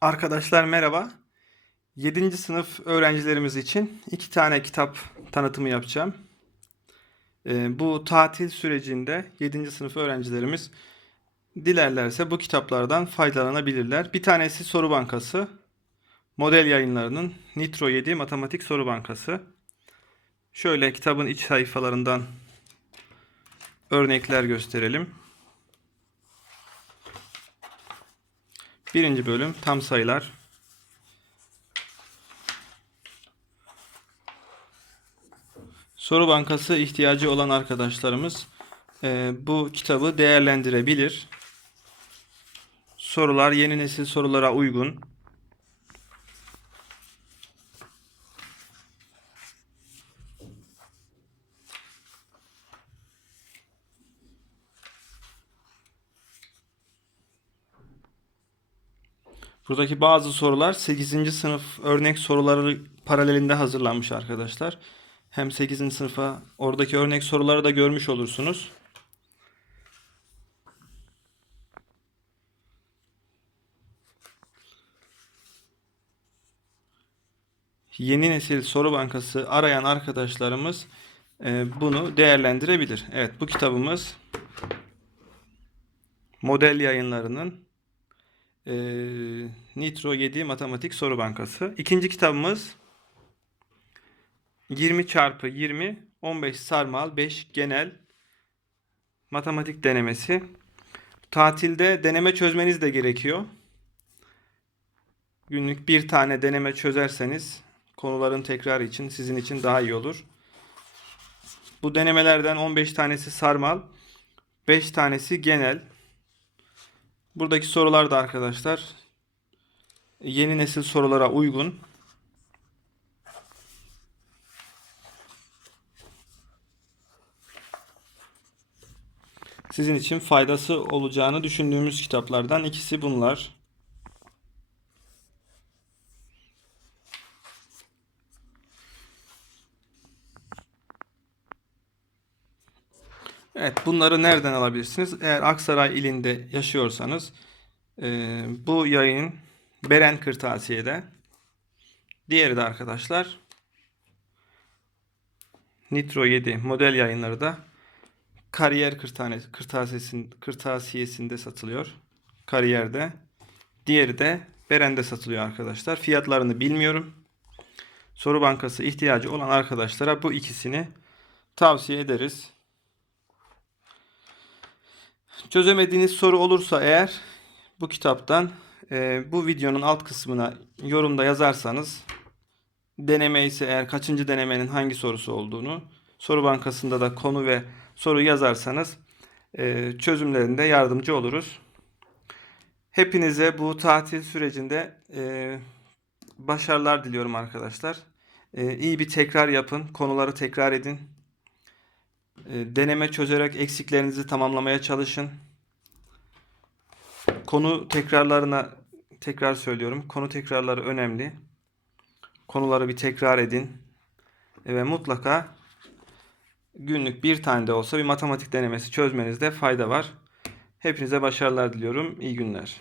Arkadaşlar merhaba. 7. sınıf öğrencilerimiz için iki tane kitap tanıtımı yapacağım. Ee, bu tatil sürecinde 7. sınıf öğrencilerimiz dilerlerse bu kitaplardan faydalanabilirler. Bir tanesi Soru Bankası. Model yayınlarının Nitro 7 Matematik Soru Bankası. Şöyle kitabın iç sayfalarından örnekler gösterelim. Birinci bölüm tam sayılar. Soru bankası ihtiyacı olan arkadaşlarımız e, bu kitabı değerlendirebilir. Sorular yeni nesil sorulara uygun. Buradaki bazı sorular 8. sınıf örnek soruları paralelinde hazırlanmış arkadaşlar. Hem 8. sınıfa oradaki örnek soruları da görmüş olursunuz. Yeni nesil soru bankası arayan arkadaşlarımız e, bunu değerlendirebilir. Evet bu kitabımız model yayınlarının e, Nitro 7 Matematik Soru Bankası. İkinci kitabımız 20 çarpı 20 15 sarmal 5 genel matematik denemesi. Tatilde deneme çözmeniz de gerekiyor. Günlük bir tane deneme çözerseniz konuların tekrarı için sizin için daha iyi olur. Bu denemelerden 15 tanesi sarmal, 5 tanesi genel. Buradaki sorular da arkadaşlar yeni nesil sorulara uygun. Sizin için faydası olacağını düşündüğümüz kitaplardan ikisi bunlar. Evet, bunları nereden alabilirsiniz? Eğer Aksaray ilinde yaşıyorsanız e, bu yayın Beren Kırtasiye'de. Diğeri de arkadaşlar Nitro 7 model yayınları da Kariyer Kırtasiyesinde satılıyor. Kariyerde. Diğeri de Beren'de satılıyor arkadaşlar. Fiyatlarını bilmiyorum. Soru bankası ihtiyacı olan arkadaşlara bu ikisini tavsiye ederiz. Çözemediğiniz soru olursa eğer bu kitaptan e, bu videonun alt kısmına yorumda yazarsanız deneme ise eğer kaçıncı denemenin hangi sorusu olduğunu soru bankasında da konu ve soru yazarsanız e, çözümlerinde yardımcı oluruz. Hepinize bu tatil sürecinde e, başarılar diliyorum arkadaşlar. E, iyi bir tekrar yapın, konuları tekrar edin. E, deneme çözerek eksiklerinizi tamamlamaya çalışın. Konu tekrarlarına tekrar söylüyorum. Konu tekrarları önemli. Konuları bir tekrar edin. Ve mutlaka günlük bir tane de olsa bir matematik denemesi çözmenizde fayda var. Hepinize başarılar diliyorum. İyi günler.